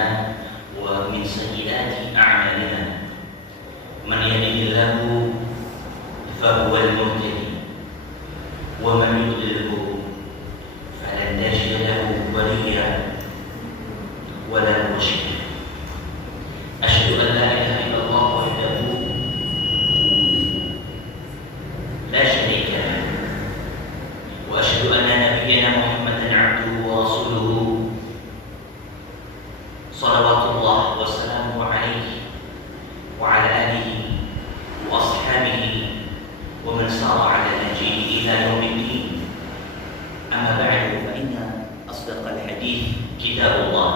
أنفسنا ومن سيئات أعمالنا من يهده الله فهو المهتدي ومن يضلله فلن تجد له وليا ولا مرشدا أشهد أن لا إله إلا الله وحده لا شريك له وأشهد أن نبينا محمدا عبده ورسوله صلوات الله وسلامه عليه وعلى آله وأصحابه ومن سار على نهجه إلى يوم الدين. أما بعد فإن أصدق الحديث كتاب الله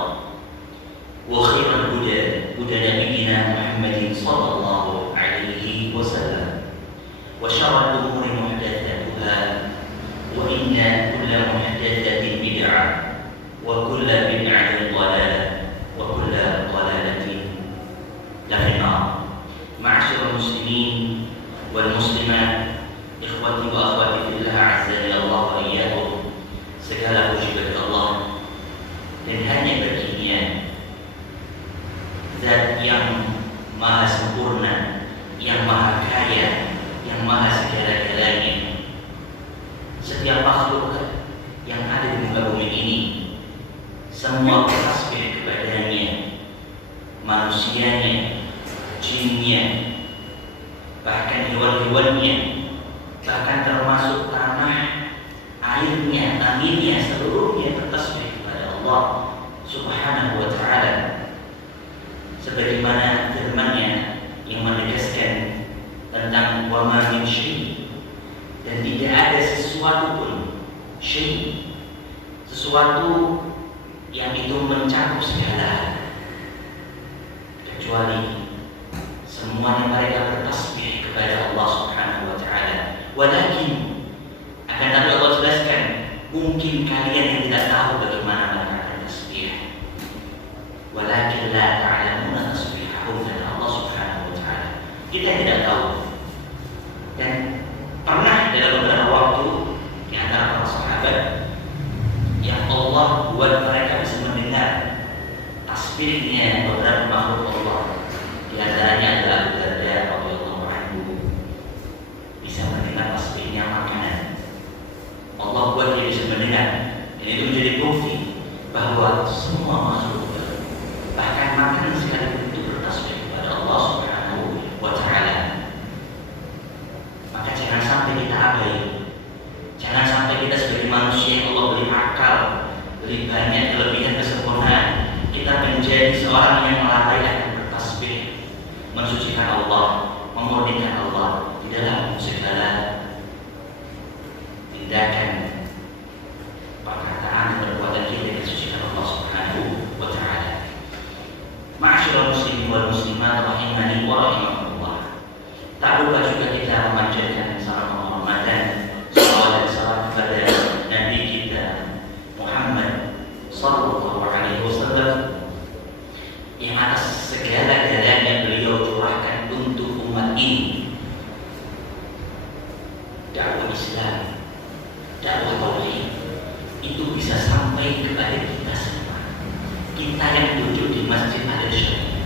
وخير الهدى هدى نبينا محمد صلى الله عليه وسلم وشر الأمور محدثاتها وإن كل محدثة بدعة وكل بدعة ضلالة وكل ضلالة في النار. معاشر المسلمين والmuslimat, ikhwati wa akhwati fillah, azza wa Allah wa iyyakum. Segala puji bagi Allah dan hanya baginya, Zat yang maha sempurna, yang maha kaya, yang maha segala-galanya. Setiap makhluk yang ada di muka bumi ini semua bertasbih kepadanya, manusianya, jinnya, bahkan hewan-hewannya, bahkan termasuk tanah, airnya, anginnya, seluruhnya bertasbih kepada Allah Subhanahu wa ta'ala. Sebagaimana firman-Nya yang menegaskan tentang wa ma min syai', dan tidak ada sesuatu pun, syai', sesuatu yang itu mencakup segala, kecuali semuanya mereka bertasbih kepada Allah Subhanahu wa ta'ala. Walakin akan tapi Allah jelaskan, mungkin kalian yang tidak tahu bagaimana mereka bertasbih. Walakin la ta'lamuna tasbihahum, dan Allah Subhanahu wa ta'ala, kita tidak tahu. Dan pernah dalam beberapa waktu di antara para sahabat yang Allah buat mereka bisa mendengar tasbihnya beberapa makhluk Allah. Di antaranya adalah Abu Darda radhiyallahu anhu, bisa mendengar tasbihnya makanan. Allah buat dia bisa mendengar, dan itu menjadi bukti bahwa semua makhluk, bahkan makanan sekalipun, itu bertasbih kepada Allah Subhanahu wa ta'ala. Maka jangan sampai kita abai, jangan sampai kita sebagai manusia yang Allah beri akal, beri banyak kelebihan kesempurnaan, kita menjadi seorang yang melalai akan bertasbih, mensucikan Allah, memurnikan Allah di dalam segala tindakan, perkataan, dan perbuatan kita, yang mensucikan Allah Subhanahu wa ta'ala. Ma'asyiral muslimin wal muslimat rahimani wa rahimakumullah. Tak lupa juga kita memanjatkan salam penghormatan, salawat dan salam kepada Nabi kita Muhammad sallallahu alaihi wasallam, yang atas segala jalannya beliau curahkan untuk umat ini dakwah Islam, dakwah tauhid itu bisa sampai kepada kita semua. Kita yang duduk di Masjid Al-Syariah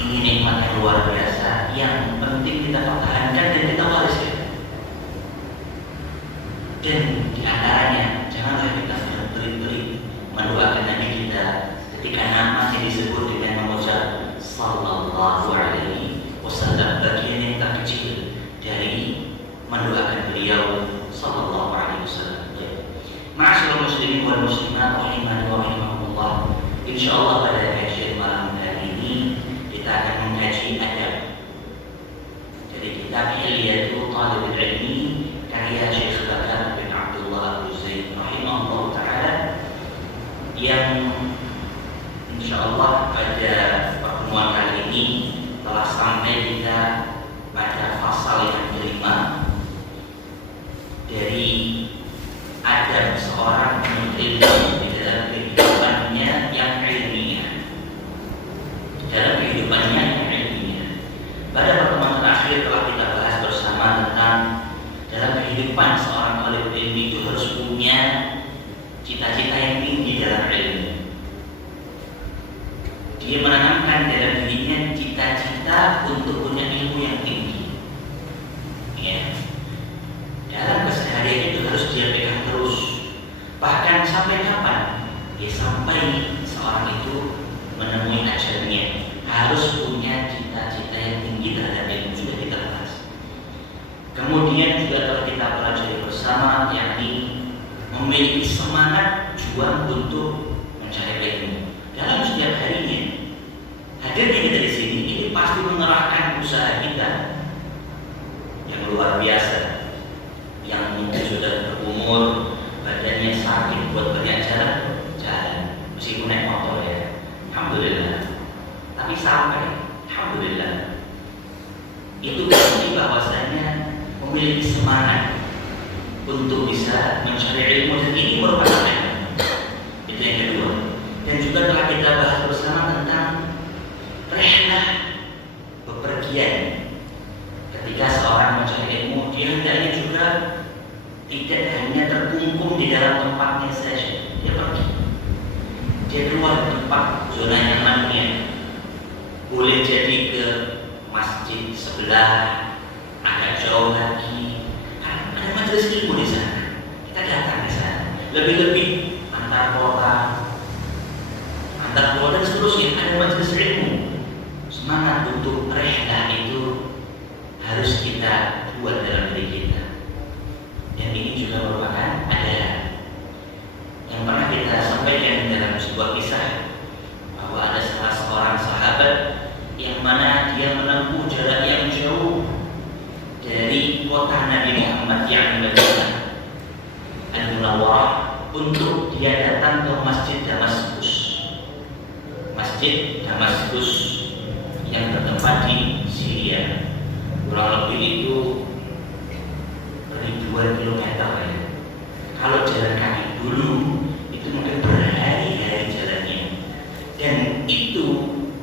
ini nikmat yang luar biasa, yang penting kita pertahankan dan kita wariskan. Dan di antaranya, janganlah kita berbelit-belit mendoakan Nabi kita ketika namanya disebut dengan mengucap sallallahu alaihi wasallam, bagian yang terkecil dari mendoakan beliau sallallahu alaihi wasallam. Ma'asyiral muslimin wal muslimat rahimani wa rahimakumullah. Insyaallah pada kajian malam hari ini kita akan mengkaji adab dari kitab Hilyatul Talibul Ilmi karya Syekh Bakar bin Abdullah Al-Zaid rahimahullah ta'ala, yang insyaallah pada pertemuan kali ini telah sampai kita pada pasal yang kelima dari adab seorang penuntut ilmu di dalam kehidupannya yang ilmiah. Dalam kehidupannya yang ilmiah. Pada pertemuan terakhir telah kita bahas bersama tentang dalam kehidupan seorang talibul ilmi itu harus punya cita-cita yang tinggi dalam ilmu. Dia menanamkan dalam dirinya cita-cita untuk punya ilmu yang tinggi. Ya. Dalam keseharian itu harus dia pegang terus. Bahkan sampai kapan? Ya sampai seorang itu menemui ajalnya. Harus punya cita-cita yang tinggi terhadap ilmu. Sudah kita bahas. Kemudian juga telah kita pelajari bersama, yakni memiliki semangat juang untuk mencari ilmu dalam setiap harinya. Hadirnya kita di sini ini pasti mengerahkan usaha kita yang luar biasa. Yang mungkin sudah berumur, badannya sakit buat banyak jalan, meskipun naik motor ya, alhamdulillah. Tapi sampai, alhamdulillah. Itu berarti bahwasanya memiliki semangat untuk bisa mencari ilmu, dan ini merupakan itu yang kedua. Dan juga telah kita bahas bersama tentang rehlah, bepergian. Ketika seorang mencari ilmu, dia hendaknya juga tidak hanya terkungkung di dalam tempatnya saja. Dia pergi, dia keluar tempat zona nyamannya. Boleh jadi ke masjid sebelah, agak jauh lagi. Ada majelis ilmu di sana. Kita datang di sana. Lebih-lebih antar kota dan seterusnya ada majelis ilmu. Semangat untuk rehlah itu harus kita buat dalam diri kita. Dan ini juga merupakan ada yang pernah kita sampaikan dalam sebuah kisah, bahwa ada salah seorang sahabat yang mana dia menempuh jarak yang jauh dari kota Nabi Muhammad yang Madinah Al-Munawwarah untuk dia datang ke Masjid Damaskus. Masjid Damaskus yang bertempat di Syria. Kurang lebih itu ribuan kilometer ya. Kalau jalan kaki dulu itu mungkin berhari-hari jalannya. Dan itu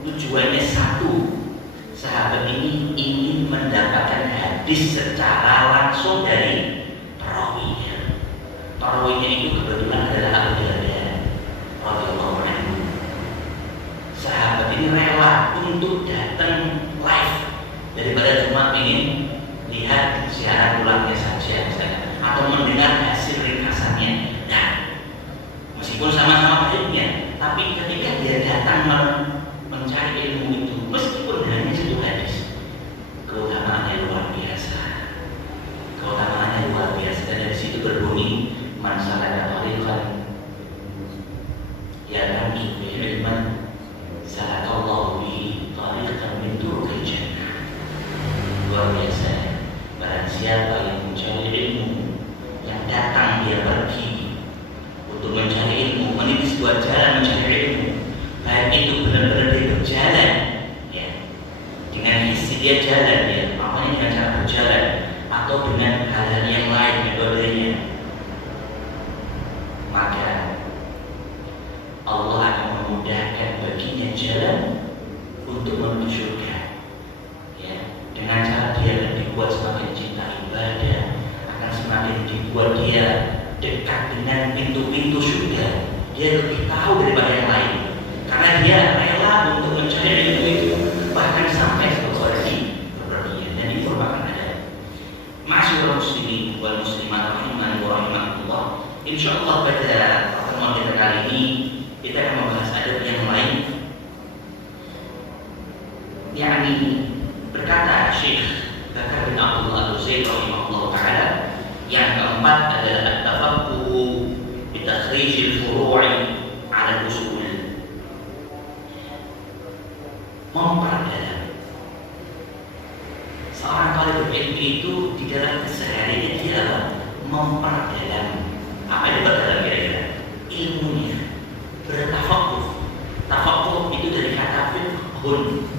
tujuannya satu. Sahabat ini ingin mendapatkan hadis secara langsung dari perawinya. Perawinya itu kebetulan adalah Abu Darda radhiyallahu anhu. Sahabat ini rela untuk datang live daripada cuma ingin lihat siaran ulangnya saja misalnya, atau mendengar hasil ringkasannya. Nah, meskipun sama-sama baiknya, tapi ketika dia datang mencari ilmu itu, meskipun hanya satu hadis, keutamaannya luar biasa. Keutamaannya luar biasa. Dan dari situ berbunyi, man salaka tariqan yaltamisu bihi ilman salakallahu bihi tariqan min turuqil jannah. Luar biasa. Barang siapa yang mencari ilmu, yang datang dia pergi untuk mencari ilmu, meniti sebuah jalan mencari ilmu, baik itu benar-benar dia berjalan ya, dengan isi dia jalan ya, makanya dengan cara berjalan, atau dengan hal-hal yang lain metodenya, maka Allah akan memudahkan baginya jalan untuk menuju surga ya. Dengan cara dia dibuat semakin cinta ibadah, akan semakin dibuat dia dekat dengan pintu-pintu surga. Dia lebih tahu daripada yang lain, karena dia rela untuk mencari ilmu itu, bahkan sampai seperti berpergian. Dan itu merupakan ada. Ma'asyiral muslimin wal muslimat rahimani wa rahimakumullah. Insyaallah pada pertemuan kita kali ini kita akan membahas adab yang lain, yakni berkata Syekh Bakar bin Abdul Al-Zaid rahimahullah ta'ala, yang keempat adalah at-tafaqquh bi takhrij al-furu' 'ala al-usul. Memperdalam. Seorang talibul ilmi itu di dalam kesehariannya dia memperdalam. Apa yang diperdalam kira-kira? Ilmunya. Bertafaqquh. Tafaqquh itu dari kata fiqhun,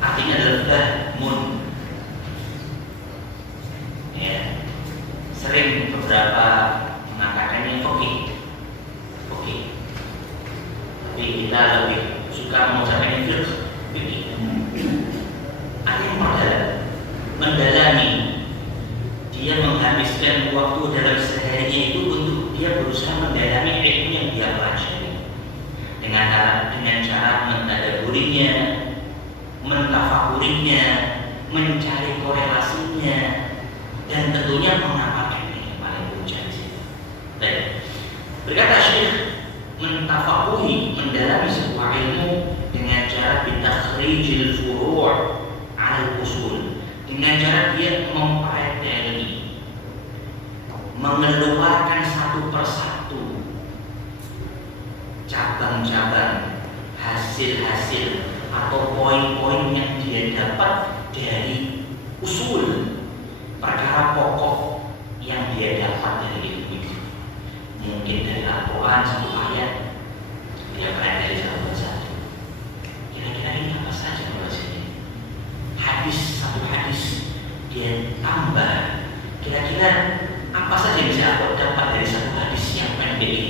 artinya adalah fahmun ya. Sering beberapa mengatakannya fikih, tapi kita lebih suka mengucapkan fikih. Artinya memperdalam, mendalami. Dia menghabiskan waktu dalam seharinya itu untuk dia berusaha mendalami ilmu yang dia pelajari. Dengan dengan cara mentadaburinya, mentafakurinya, mencari korelasinya, dan tentunya mengamalkannya yang paling puncak di situ. Baik. Berkata Syekh, mentafakuhi, mendalami sebuah ilmu dengan cara bitakhrijil furu' al-usul, dengan cara dia mempreteli, mengeluarkan satu persatu cabang-cabang, hasil-hasil atau poin-poin yang dia dapat dari usul, perkara pokok yang dia dapat dari ilmu itu. Mungkin dari Al-Quran satu ayat dia pelajari satu persatu. Kira-kira ini apa saja bahasanya? Hadis, satu hadis dia tambah. Kira-kira apa saja yang bisa aku dapat dari satu hadis yang pendek ini?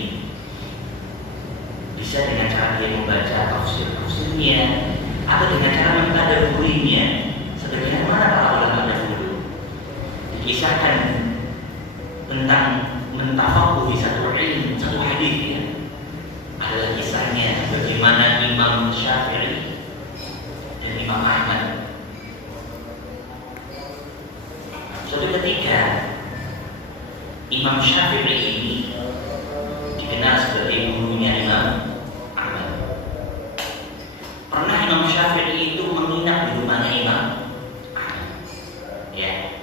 Bisa dengan cara dia membaca tafsir-tafsirnya, atau dengan cara mentadaburinya, sebagaimana para ulama dahulu dikisahkan tentang mentafakuhi satu ilmu, satu hadis ya. Adalah kisahnya bagaimana Imam Syafi'i dan Imam Ahmad. Suatu ketika Imam Syafi'i ini dikenal sebagai gurunya Imam Ahmad. Pernah Imam Syafi'i itu menginap di rumahnya Imam Ahmad. Ya.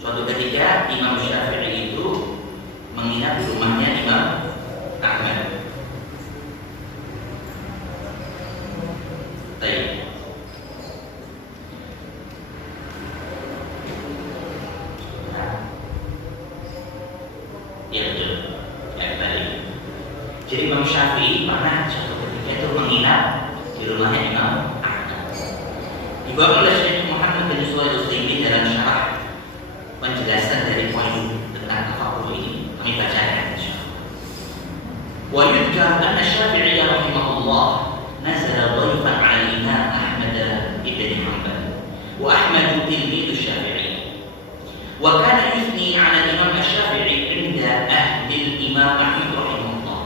Suatu ketika Imam Syafi'i itu menginap di rumahnya Imam Ahmad. Baik. Ya betul. Ya kembali. Jadi Imam Syafi'i pernah suatu ketika itu menginap di rumahnya Imam Ahmad. Dibawa oleh Syekh Muhammad bin Shalih Al-Utsaimin dalam syarah penjelasan dari poin tentang tafakur ini, kami bacakan insyaallah. Wa yudkar anna Syafi'i rahimahullah nazala dhaifan 'ala Imam Ahmad ibn Hanbal wa Ahmad tilmidu Syafi'i wa kana yuthni 'ala Imam Syafi'i 'inda ahli Imam Ahmad rahimahullah.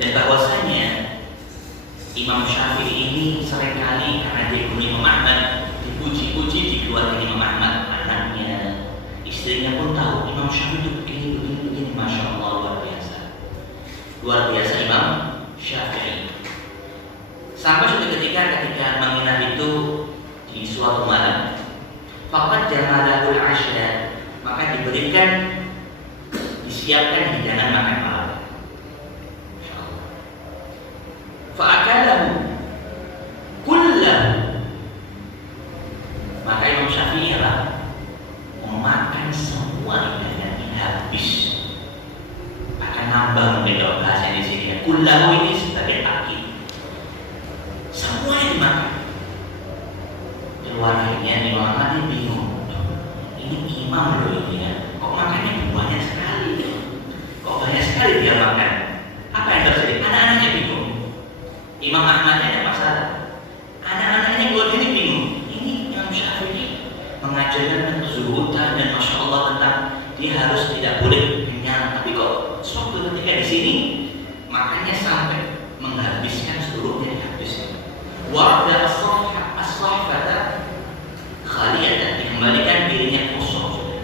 Dan bahwasanya Imam Syafi'i ini seringkali karena dia guru Imam Ahmad dipuji-puji di keluarga Imam Ahmad, anaknya, istrinya pun tahu Imam Syafi'i itu begini, Masya Allah, luar biasa Imam Syafi'i. Sampai suatu ketika menginap itu di suatu malam, faqad jamalahul asya, maka disiapkan hidangan makan malam. Fa'akalahu kullahu, maka Imam Syafi'i memakan semua hidangan ini habis, bahkan nambah beda bahasa di sini. Kullahu ini sebagai takkid, semuanya dimakan. Keluarganya Imam Ahmad ini bingung, ini imam loh ini ya, kok makannya banyak sekali, kok banyak sekali dia makan. Apa yang terjadi? Anak-anaknya bingung. Imam Ahmadnya ada masalah, anak-anaknya keluarganya bingung. Ini Imam Syafi'i mengajarkan kezuhudan dan Masya Allah tentang dia harus tidak boleh kenyang, tapi kok suatu ketika di sini makannya sampai menghabiskan seluruhnya dihabiskan. Warda as-sahfata khaliyatan, dikembalikan dirinya kosong.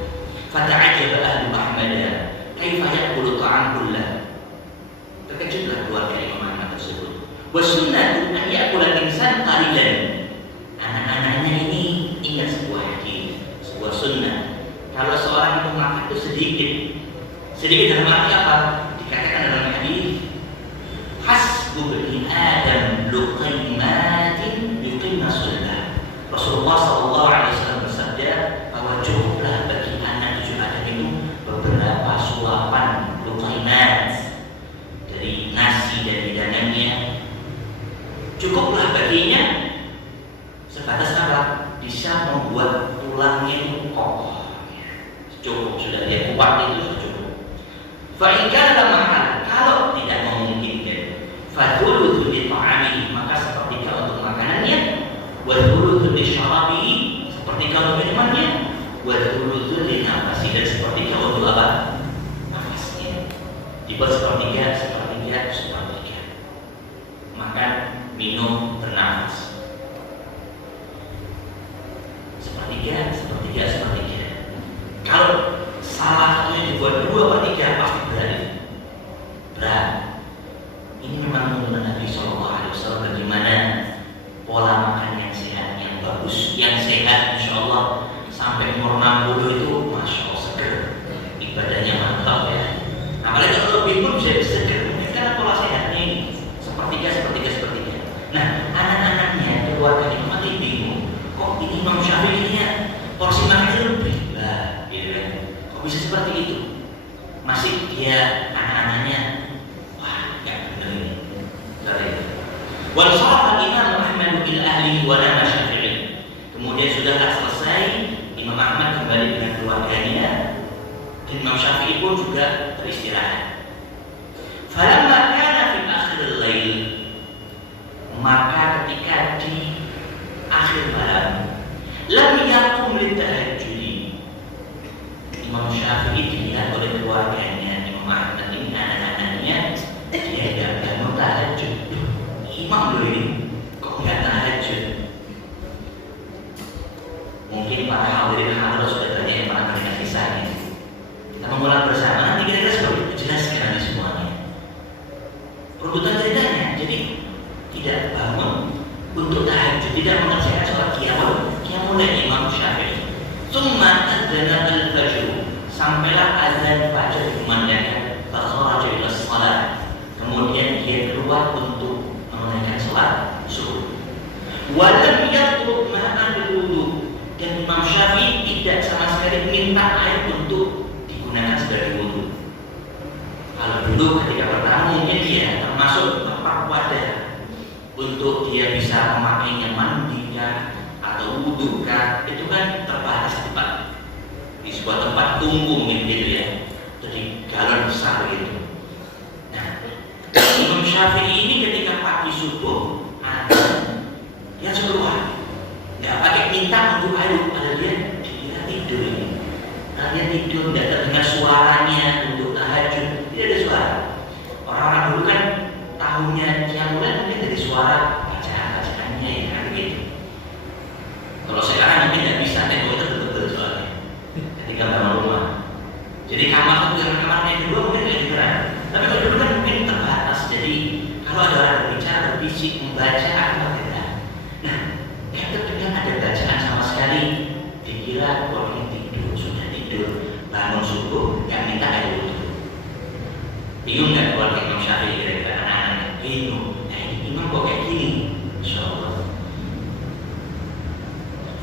Fata'ajaba ahlu Ahmad kaifa yaqulu ta'am kullah. Terkejutlah keluarga Imam Ahmad tersebut. Wa sunnatu an ya'kula insan qalilan. Anak-anaknya ini ingat sebuah hadis, sebuah sunnah. Kalau seorang itu makan itu sedikit dalam arti apa? Dikatakan dalam hadis, hasbu bani Adam luqaimatin yuqimna sulbah. Rasulullah SAW bersabda bahwa cukuplah bagi anak cucu Adam itu beberapa suapan luqaimat dari nasi dan hidangannya. Cukuplah baginya sebatas apa? Bisa membuat tulangnya itu kokoh. Cukup, sudah dia kuat itu sudah cukup. Fa'inkan dalam mahal, kalau tidak memungkinkan, fadhulutu li ta'amihi, maka sepertiga untuk makanannya, wadhulutu li syarabihi, sepertiga untuk minumannya, wadhulutu li nafasi, dan sepertiga untuk apa? Nafasnya. Dibuat sepertiga. minum, bernafas. Sepertiga. Kalau salah satunya dibuat 2/3 pasti berat. Ini memang menurut Nabi SAW bagaimana pola makan yang sehat, yang bagus, yang sehat, insya Allah sampai umur 60 itu masya Allah seger, ibadahnya mantap ya. Apalagi kalau lebih pun bisa seger, mungkin karena pola sehatnya ini sepertiga. Nah, anak-anaknya keluarga itu mati bingung, kok ini Imam Syafi'i ini porsi makannya lebih lah, gitu kan? Kok bisa seperti itu? Masih dia anak-anaknya, wah nggak benar ini. Wal sharaf Imam Ahmad ila ahli wa nama Syafi'i. Kemudian sudahlah selesai, Imam Ahmad kembali dengan keluarganya, dan Imam Syafi'i pun juga beristirahat. Falamma kana fi akhir al-lail, maka ketika di akhir malam, lam yaqum litahajjud, Imam Syafi'i dilihat oleh keluarganya, Imam Ahmad ini anak-anaknya, dia tidak mau tahajud. Imam dulu ini kok nggak tahajud? Mungkin para hadirin hadirat sudah banyak yang pernah mendengar kisahnya. Kita mengulang bersama, nanti kira-kira seperti itu, jelaskan nanti semuanya. Urutan ceritanya, jadi tidak bangun untuk tahajud, tidak mengerjakan sholat qiyamul lail Imam Syafi'i. Tsumma adzana al-fajr, sampailah azan fajar dikumandangkan, fakharaja ila shalah. Kemudian dia keluar untuk menunaikan sholat subuh. Wa lam yatlub ma'an wudu, dan Imam Syafi'i tidak sama sekali minta air untuk digunakan sebagai wudu. Kalau dulu ketika pertama mungkin dia termasuk tempat wadah untuk dia bisa memakainya mandi atau wudu itu kan terbatas tempat di sebuah tempat tunggu gitu ya, jadi galon besar begitu. Nah, Imam Syafi'i ini ketika pagi subuh dia keluar, nggak pakai minta untuk air, dia tidur ini. Dia tidur, tidak terdengar suaranya untuk tahajud, tidak ada suara. Orang-orang dulu kan tahunnya yang mulai mungkin dari suara bacaan-bacaannya ya kan begitu. Kalau sekarang mungkin tidak bisa, tembok itu betul-betul soalnya ketika bangun rumah. Jadi kamar itu dengan kamar yang kedua mungkin tidak kedengeran. Tapi kalau dulu kan mungkin terbatas. Jadi kalau ada orang berbicara, berbisik, membaca apa tidak. Nah, ketika ada bacaan sama sekali, dikira orang tidur, sudah tidur, bangun subuh, nggak minta air wudu. Bingung nggak keluarga Imam Syafi'i kira-kira anak-anaknya? Bingung. Nah ini Imam kok kayak gini? Insya Allah.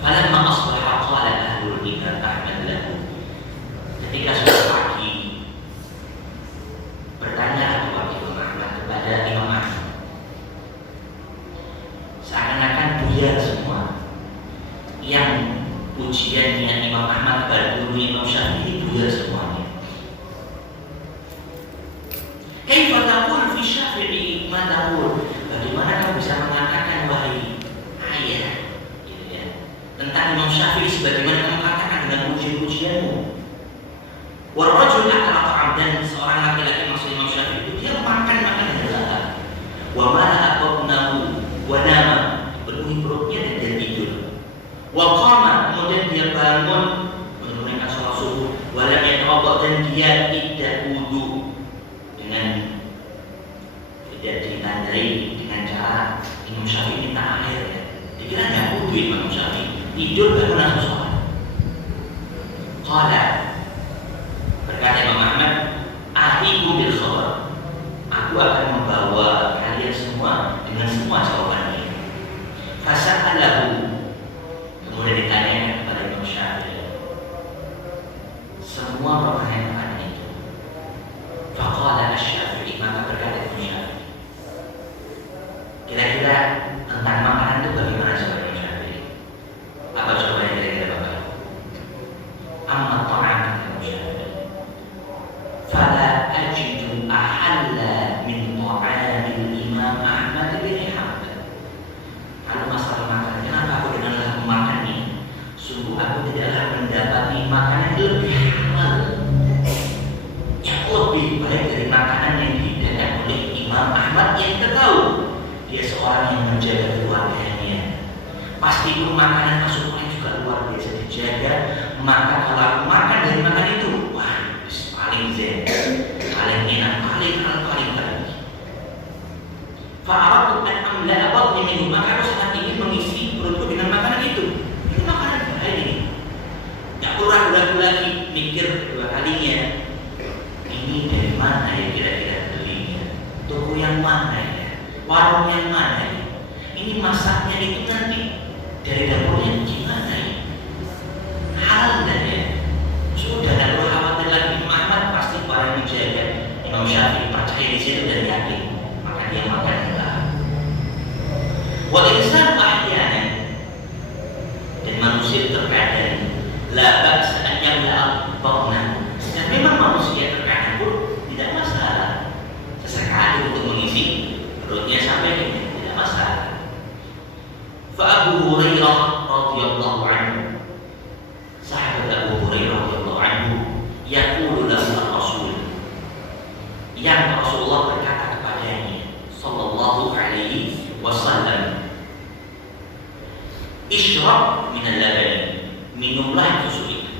Falamma asbaha qala ahlul Imam Ahmad lahu. Ketika sudah pagi, bertanya kepada Imam Ahmad kepada Imam Ahmad. Seakan-akan buyar semua. Yang pujiannya Imam Ahmad kepada guru Imam Syafi'i buyar semuanya. Kaifa taqul fi Syafi'i ma taqul? Bagaimana kamu bisa mengatakan wahai ayah gitu ya, tentang Imam Syafi'i sebagaimana kamu katakan dengan pujian-pujianmu? Wa rajul akraqa 'abdan, seorang laki-laki maksud Imam Syafi'i itu dia makan makanan halal. Wa mala'a batnahu wa nama, penuhi perutnya dan dia tidur. Wa qama, kemudian dia bangun menunaikan sholat subuh. Wa lam yatawadda, dan dia tidak wudu, dengan tidak ditandai dengan cara Imam Syafi'i minta air ya. Dikira nggak wudu Imam Syafi'i, tidur baru langsung sholat. Qala, berkata Imam Ahmad, atiku bil khabar, aku akan membawa kalian semua dengan semua jawabannya. Fasa'alahu, kemudian ditanyakan kepada Imam Syafi'i semua pertanyaan itu. Faqala asy-Syafi'i, maka berkata Imam Syafi'i, kira-kira tentang makanan itu bagaimana jawaban Imam Syafi'i? Apa jawabannya kira-kira Bapak? Amma ta'am, Imam Syafi'i, fala ajidu ahalla min ta'amil Imam Ahmad bin Hanbal. Kalau masalah makanan, kenapa aku dengarlah makan ini? Sungguh aku tidaklah mendapati makanan lebih halal, yang lebih baik dari makanan yang dihidangkan oleh Imam Ahmad yang kita tahu dia seorang yang menjaga keluarganya. Pasti makanan masuknya juga luar biasa dijaga. Maka kalau aku makan dari makan itu, wah, paling zen, paling enak, paling. Fa'aratu an amla batni minhu, maka aku sangat ingin mengisi perutku dengan makanan itu. Ini makanan baik ini. Gak perlu ragu lagi mikir kedua kalinya. Ini dari mana ya kira-kira belinya? Toko yang mana ya? Warung yang mana ya? Ini masaknya itu nanti dari dapurnya gimana ya? Halal dan ya? Sudah tidak perlu khawatir lagi. Muhammad pasti para menjaga. Imam Syafi'i percaya di situ dan yakin. Maka dia makan. Wal insan ahyanan, dan manusia terkadang la ba'sa an yamla'a batnahu, dan memang manusia terkadang pun tidak masalah sesekali untuk mengisi perutnya sampai tidak masalah. Fa Abu Hurairah radhiyallahu anhu, sahabat Abu Hurairah radhiyallahu anhu, yaqulu lahu Rasul, yang Rasulullah berkata kepadanya sallallahu alaihi wasallam, isyrab minal labani, minumlah susu itu.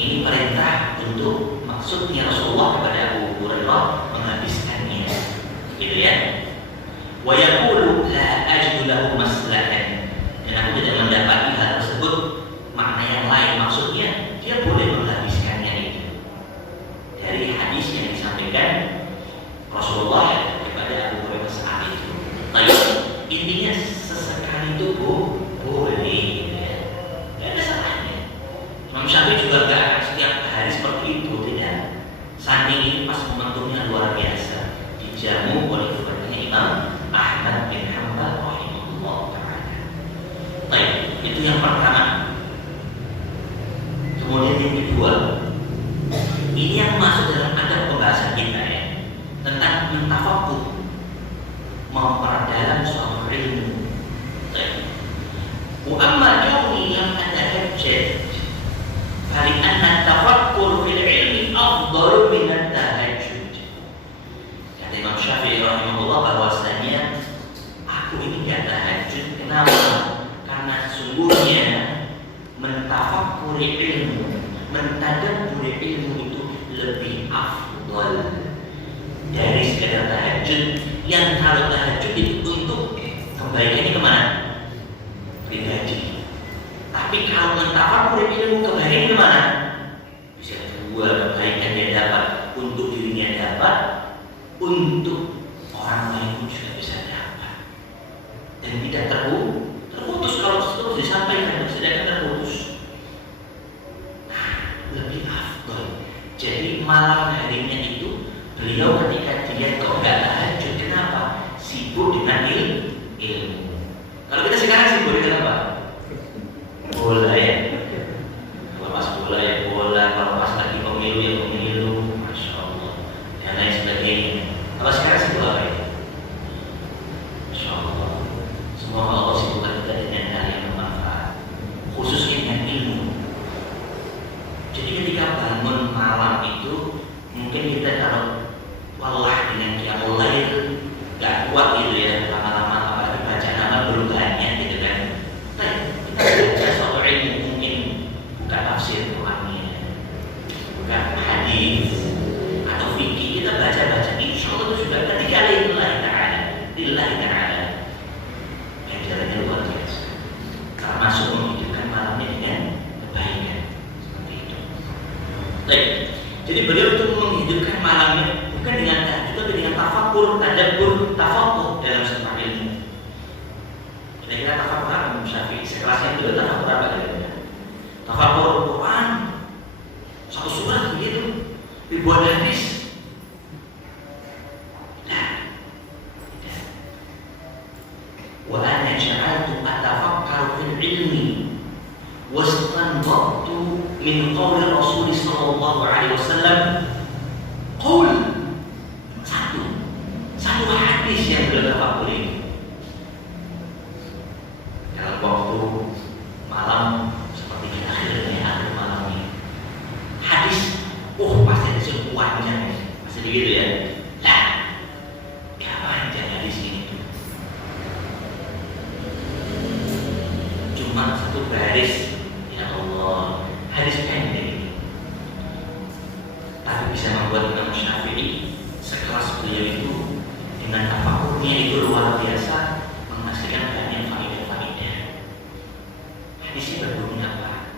Ini perintah untuk maksudnya Rasulullah kepada Abu Hurairah menghabiskannya, gitu ya. Wa yaqulu la ajidu lahu maslahan, dan aku tidak mendapati hal tersebut makna yang lain, maksudnya dia boleh menghabiskannya itu. Dari hadis yang disampaikan Rasulullah kepada Abu Hurairah saat itu. Baik, intinya sesekali itu boleh, gitu ya. Tidak ada salahnya. Imam Syafi'i juga tidak akan setiap hari seperti itu, tidak. Saking ini pas momentumnya luar biasa, dijamu oleh keluarganya Imam Ahmad bin Hanbal rahimahullah ta'ala. Baik, itu yang pertama. Kemudian yang kedua, ini yang masuk dalam adab pembahasan kita ya, tentang mentafaqquh, memperdalam suatu ilmu. Wa amma kauni lam atahajjad, fali anna tafakkur fil ilmi afdalu min at-tahajjud. Kata Imam Syafi'i rahimahullah bahwasanya aku ini gak tahajud. Kenapa? Karena sungguhnya mentafakuri ilmu, mentadabburi ilmu itu lebih afdal dari sekadar tahajud. Yang kalau tahajud itu untuk kebaikannya kemana? Pribadi. Tapi kalau mentafakuri ilmu, kebaikannya kemana? Bisa dua, kebaikan dia dapat untuk dirinya dapat, untuk orang lain pun juga bisa dapat, dan tidak terputus kalau terus disampaikan, tidak terputus. Nah, lebih afdal. Jadi malam harinya itu beliau ketika dia kok gak tahajud, kenapa? Sibuk dengan ilmu. Kalau kita sekarang sibuk dengan apa? Bola ya. Kalau pas bola ya bola, kalau pas lagi pemilu ya pemilu, masya Allah, dan lain sebagainya. Kalau sekarang sibuk apa ya? Masya Allah. Semoga Allah sibukkan kita dengan hal yang bermanfaat, khususnya dengan ilmu. Jadi ketika bangun malam itu, mungkin kita kalau lelah dengan qiyamul lail, gak kuat gitu ya, lama-lama apalagi bacaan amal belum banyak gitu kan. Kita baca suatu ilmu, mungkin bukan tafsir Qur'annya, bukan hadis atau fikih, kita baca-baca, insya Allah itu juga ketika lillahi ta'ala, ganjarannya luar biasa, termasuk menghidupkan malamnya dengan kebaikan seperti itu. Baik, jadi beliau untuk menghidupkan malamnya bukan dengan tahajud, tapi dengan tafakkur, tadabbur, tafaqquh dalam sebuah ilmu. Kira-kira tafakkur apa Imam Syafi'i? Sekelasnya beliau tafakkur apa kira-kira? Tafakkur Quran, satu surat begitu, ribuan hadis. Nah, tidak. Wa ana ja'altu atafakkaru fil ilmi wastanbatu min qawli Rasul sallallahu alaihi wasallam qaul, satu hadis yang beliau tafakuri dalam waktu malam seperti kita akhir malam ini. Hadis, pasti ada sebuah panjang, pasti begitu ya. Lah, gak panjang hadis Bukunya itu luar biasa, menghasilkan banyak faedah-faedah. Hadisnya berbunyi apa?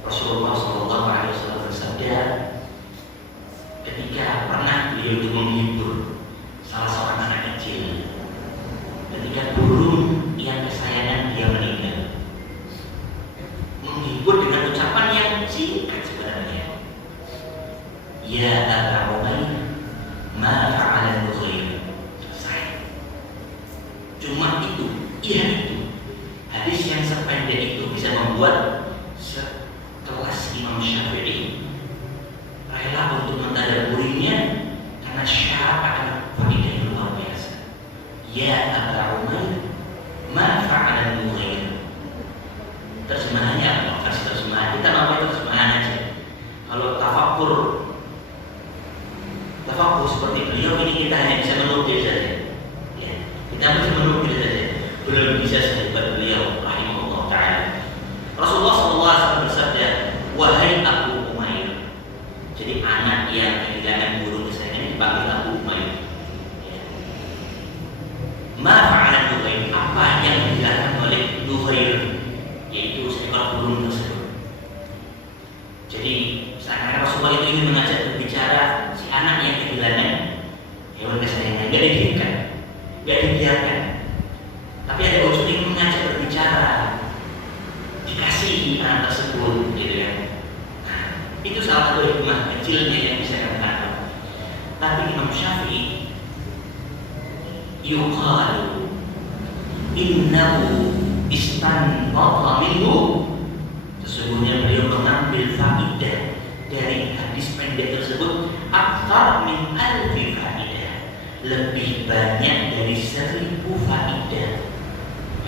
Rasulullah SAW bersabda, ketika pernah beliau itu menghibur salah seorang anak kecil, ketika burung yang kesayangan dia meninggal, menghibur dengan ucapan yang singkat sebenarnya. Ya Aba Umair, ma fa'ala al-Nughair. Selesai. Cuma itu, iya itu. Hadis yang sependek itu bisa membuat sekelas Imam Syafi'i rela untuk mentadaburinya karena syarat akan faedah yang luar biasa. Ya Aba Umair, ma fa'ala al-Nughair. Terjemahannya, versi terjemahan kita pakai terjemahan aja. Kalau tafakur seperti beliau ini kita hanya bisa menukil saja. Ya, kita bisa menukil saja. Belum bisa sehebat beliau, rahimahullah taala. Rasulullah SAW bersabda, wahai Abu Umair. Jadi anak yang kehilangan burung kesayangan dipanggil Abu Umair. Ya. Ma fa'ala Nughair, apa yang dilakukan oleh Nughair, yaitu seekor burung tersebut. Jadi seakan Rasulullah itu ingin mengajak berbicara si anak yang kehilangan hewan kesayangan, nggak dibiarkan, tapi ada unsur yang mengajak berbicara, dikasihi anak tersebut, gitu ya. Nah, itu salah satu hikmah kecilnya yang bisa kita tangkap. Tapi Imam Syafi'i yuqalu innahu istanbata minhu, sesungguhnya beliau mengambil faedah dari hadis pendek tersebut akthar min alfi faedah, lebih banyak dari 1000 faedah.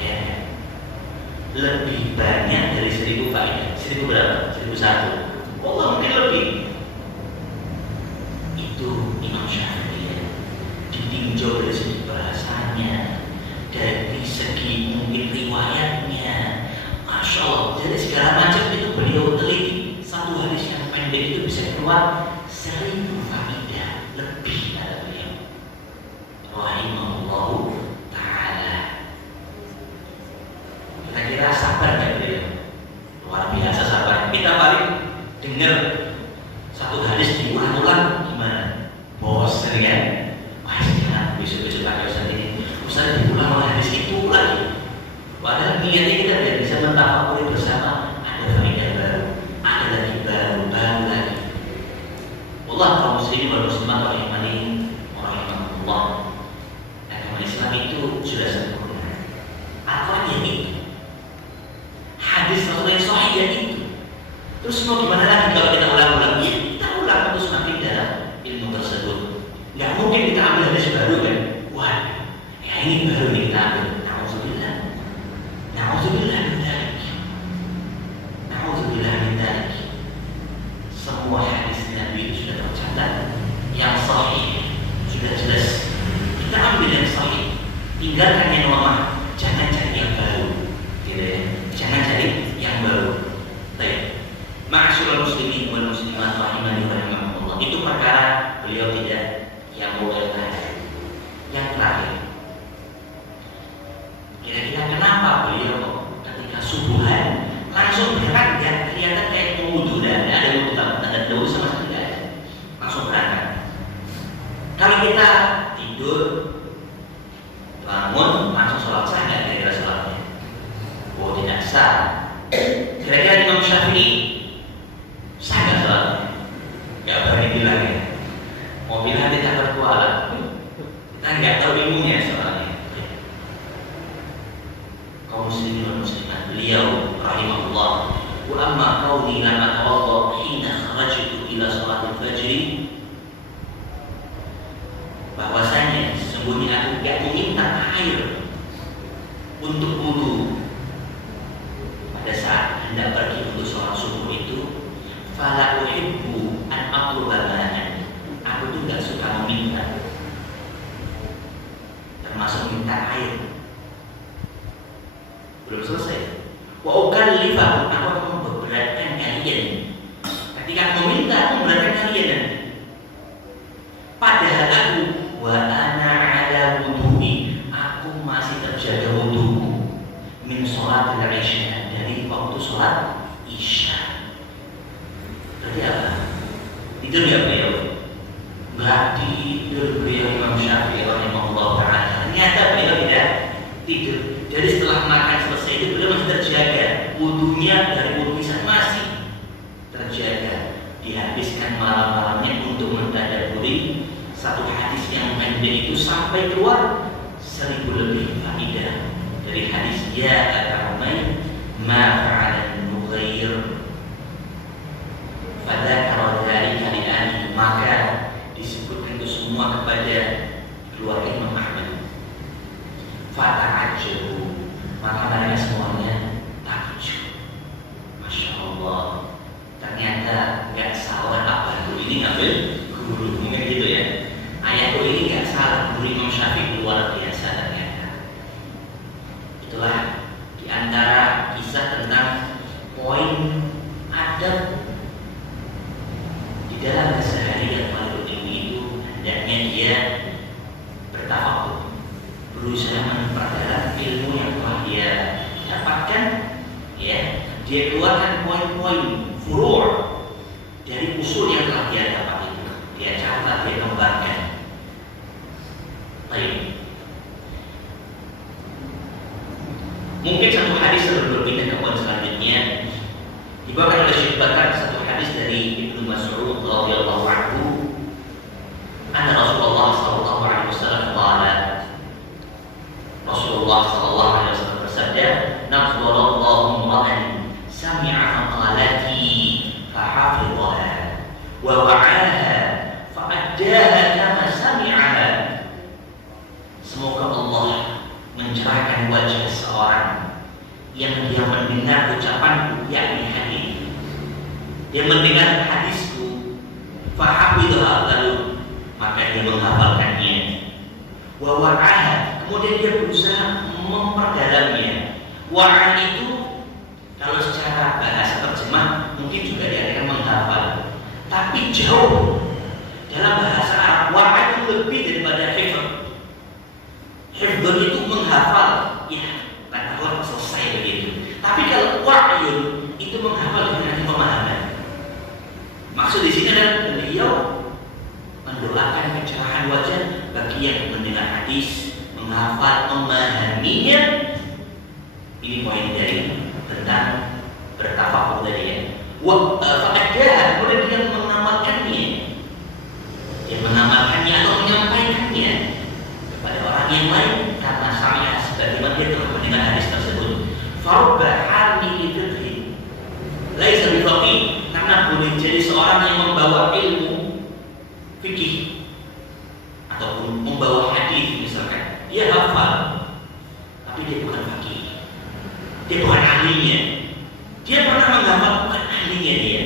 Ya. Lebih banyak dari 1000 faedah. 1000 berapa? 1001. Allah mungkin lebih. Itu Imam Syafi'i ya. Ditinjau dari segi bahasanya, dari segi mungkin riwayatnya, Masya Allah, dari segala macam itu beliau teliti. Satu hadis yang pendek itu bisa keluar 1000 faedah lebih dari beliau, rahimahullah ta'ala. Kira-kira sabar gak beliau? Luar biasa sabar. Kita paling dengar satu hadis diulang-ulang gimana? Bosan kan? Wah, jangan besok-besok pakai Ustaz ini. Ustaz diulang hadis itu lagi. Padahal niatnya kita biar bisa mentafakuri bersama, ada faedah baru, ada lagi baru lagi. Allah kaum muslimin wal muslimat rahimani wa rahimakumullah. Agama Islam itu sudah sempurna. Apa yang itu? Hadis Rasulullah yang sahih yang itu. Terus mau gimana lagi kalau kita ulang-ulang? Ya kita ulang terus semakin dalam ilmu tersebut. Gak mungkin kita ambil hadis baru kan? Wah, ya ini baru nih kita ambil. Na'udzubillah min dzalik. Semua hadis Nabi itu sudah tercatat, yang sahih sudah jelas. Kita ambil yang sahih, tinggalkan yang lemah. Jangan cari yang baru, gitu ya. Jangan cari yang baru. Baik, ma'asyiral muslimin wal muslimat rahimani wa rahimakumullah. Itu perkara beliau tidak yang boleh lahir. Yang terakhir, kira-kira kenapa beliau ketika subuhan langsung berangkat, nggak kelihatan kayak mau wudhu, dan ada wudhu tanda dahulu sama sekali nggak ada, langsung berangkat. Kalau kita tidur bangun langsung sholat sah nggak kira-kira sholatnya? Oh tidak sah. Kira-kira Imam Syafi'i sah nggak sholatnya? Nggak berani bilang ya. Mau bilang tidak berkuala, kita nggak tahu ilmunya soalnya. Kaum muslimin wal muslimat, beliau rahimahullah, wa amma qauli lam atawadda hina kharajtu ila salatil fajr, bahwasanya sesungguhnya aku tidak meminta air untuk wudu pada saat hendak pergi untuk sholat subuh itu. Fala uhibbu an atluba ma'an, aku tuh nggak suka meminta, termasuk minta air. Belum selesai. Wa ukallifahu, aku akan memberatkan kalian. Ketika aku meminta, aku memberatkan kalian. Padahal aku wa ana ala tidur. Jadi setelah makan selesai itu beliau masih terjaga, wudunya dari wudu isya masih terjaga. Dihabiskan malam-malamnya untuk mentadaburi satu hadis yang pendek itu sampai keluar 1000 lebih faedah dari hadis ya Ar-Rahman ma fa'ala nughayr fadzakara dzalika li ahli, maka disebutkan itu semua kepada keluarga Imam Ahmad. Fata'ajjabu, maka mereka semuanya takjub. Masya Allah, ternyata nggak salah apa guru ini ngambil guru, mungkin gitu ya. Ayah guru ini nggak salah, guru Imam Syafi'i luar biasa ternyata. Itulah diantara kisah tentang poin adab di dalam keseharian talibul ilmi itu. Hendaknya dia bertafakur, berusaha memperdalam ilmu yang telah dia dapatkan, ya. Dia keluarkan poin-poin furu' dari usul yang telah dia dapat itu. Dia catat, dia kembangkan. Baik. Mungkin satu hadis sebelum kita ke poin selanjutnya dibawakan oleh Syekh Bakar, satu hadis dari Ibnu Mas'ud radhiyallahu anhu. Anna Rasulullah sallallahu alaihi wasallam qala, Rasulullah sallallahu alaihi wasallam bersabda, "Nafdallahu ra'an sami'a maqalati fahafidhaha wa wa'aha fa'addaha kama sami'aha." Semoga Allah mencerahkan wajah seorang yang dia mendengar ucapanku, yakni hadis. Dia mendengar hadisku, fahafidhaha, lalu maka dia menghafalkannya. Wa wa'aha, kemudian dia berusaha memperdalamnya. Wa'ah itu kalau secara bahasa terjemah mungkin juga diartikan menghafal, tapi jauh dalam bahasa Arab wa'ah itu lebih daripada hifdz. Hifdz itu menghafal, ya katakanlah selesai begitu. Tapi kalau wa'yun itu menghafal dengan pemahaman. Maksud di sini adalah beliau mendoakan pencerahan wajah bagi yang mendengar hadis, menghafal, memahaminya. Ini poin dari tentang bertafakur tadi ya. Fa'addaha, kemudian dia mengamalkannya. Dia mengamalkannya atau menyampaikannya kepada orang yang lain karena saya sebagaimana dia telah mendengar hadis tersebut. Farubba hamili fiqhi laisa bifaqih, karena boleh jadi seorang yang membawa ilmu fikih ataupun membawa hadis misalkan, dia hafal tapi dia bukan fakih, dia bukan ahlinya. Dia pernah menghafal, bukan ahlinya dia.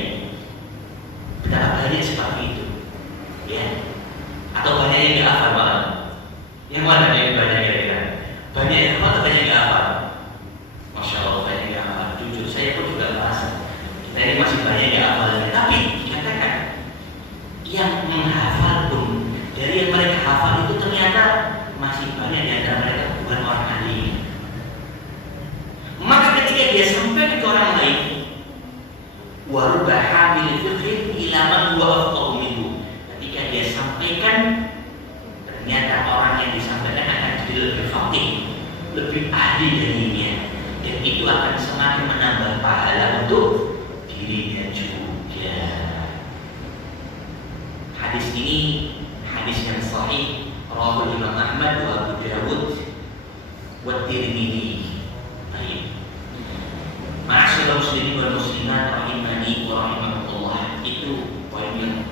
Betapa banyak seperti itu, ya. Atau banyak yang nggak hafal malah. Yang mana yang banyak kira-kira? Banyak yang hafal atau banyak yang nggak hafal? Masya Allah, banyak yang nggak hafal. Jujur saya pun juga merasa kita ini masih banyak yang hafal. Tapi dikatakan yang menghafal pun dari yang mereka hafal itu ternyata masih banyak di antara mereka bukan orang ahli. Maka ketika dia sampai ke orang lain, warubah hamil fiqh ila man huwa afqahu minhu, ketika dia sampaikan ternyata orang yang disampaikan akan jadi lebih faqih, lebih ahli darinya, dan itu akan semakin menambah pahala untuk dirinya juga. Hadis ini hadis yang sahih, rawahu Imam Ahmad wa Abu Dawud wa Tirmidzi. Baik. Ma'asyiral muslimin wal muslimat rahimani wa rahimakumullah. Itu poin yang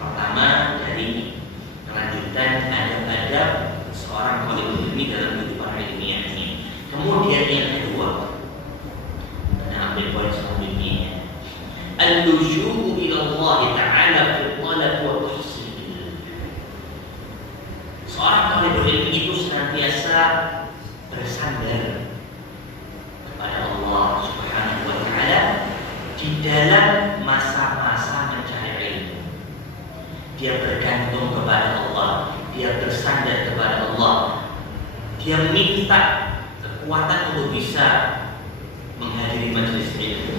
pertama dari kelanjutan adab-adab seorang talibul ilmi dalam kehidupan ilmiah ini. Kemudian yang kedua, kita ambil poin selanjutnya, al-luju'u ila Allah Ta'ala fi talab wa tahsil. Seorang talibul ilmi itu senantiasa bersandar kepada Allah Subhanahu wa Ta'ala di dalam masa-masa mencari ilmu. Dia bergantung kepada Allah, dia bersandar kepada Allah, dia minta kekuatan untuk bisa menghadiri majelis ilmu.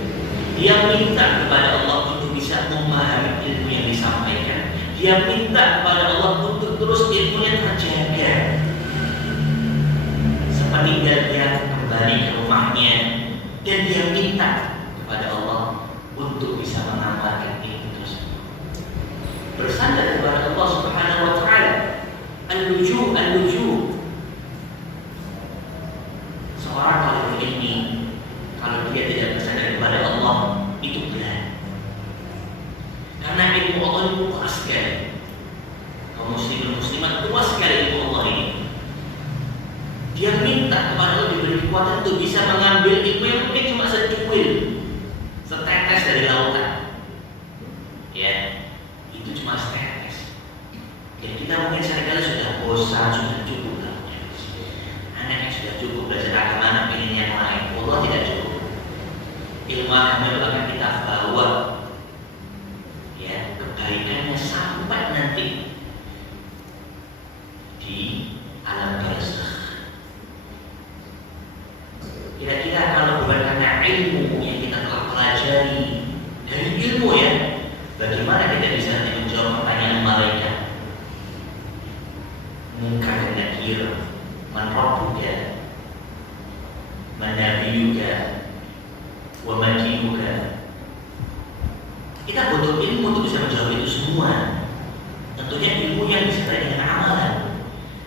Dia minta kepada Allah untuk bisa memahami ilmu yang disampaikan. Dia minta kepada Allah untuk terus ilmunya terjaga sepeninggal Al-luju. Seorang talibul ilmi kalau dia tidak bersandar kepada Allah itu berat. Karena ilmu Allah itu luas sekali. Kaum muslimin muslimat luas sekali ilmu Allah ini. Dia minta kepada Allah diberi kekuatan untuk bisa mengambil ilmu yang mungkin cuma secuil, setetes dari lautan. Ya, itu cuma setetes. Jadi kita mungkin seringkali sudah bosan, sudah cukup lah. Anaknya sudah cukup belajar agama, anak ingin yang lain. Allah tidak cukup. Ilmu agama itu akan kita bawa, ya, kebaikannya sampai nanti di alam barzakh. Kira-kira kalau bukan karena ilmu yang kita telah pelajari dari ilmu, ya, bagaimana kita bisa menjawab pertanyaan malaikat? Munkar dan nakir, man rabbuka, man nabiyuka, wa man dinuka. Kita butuh ilmu untuk bisa menjawab itu semua. Tentunya ilmu yang disertai dengan amalan.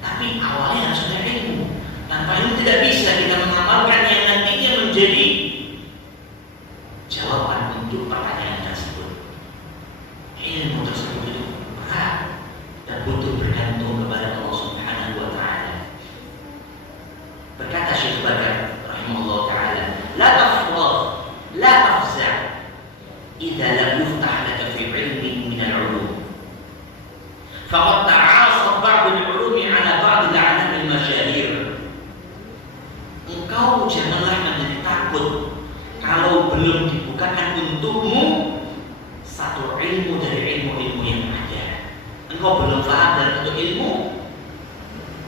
Tapi awalnya harus ada ilmu. Tanpa ilmu tidak bisa kita mengamalkan yang nantinya menjadi jawaban untuk pertanyaan tersebut. Ilmu tersebut itu berat dan butuh bergantung kepada Allah Subhanahu wa Ta'ala. Berkata Syekh Bakar rahimahullah ta'ala, la tafrah, la tafza' idza lam yuftah laka fi ilmin min al-ulum. Faqad ta'asab ba'd al-ulum 'ala ba'd al-'alam al-masyahir. Engkau janganlah menjadi takut kalau belum dibukakan untukmu satu ilmu dari ilmu-ilmu yang ada. Engkau belum paham dalam satu ilmu,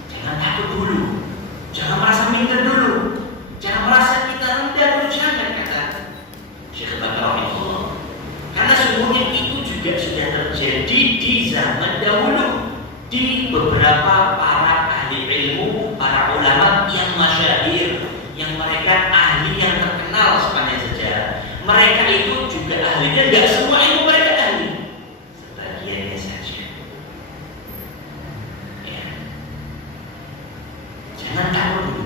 jangan takut dulu, jangan merasa minder dulu, jangan merasa kita rendah dulu, jangan, kata Syekh Bakar rahimahullah. Karena sesungguhnya itu juga sudah terjadi di zaman dahulu di beberapa para ahli ilmu, para ulama yang masyahir, yang mereka ahli yang terkenal sepanjang sejarah. Mereka itu juga ahlinya, tidak semua ilmu mereka ahli, sebagiannya saja. Ya. Jangan takut dulu.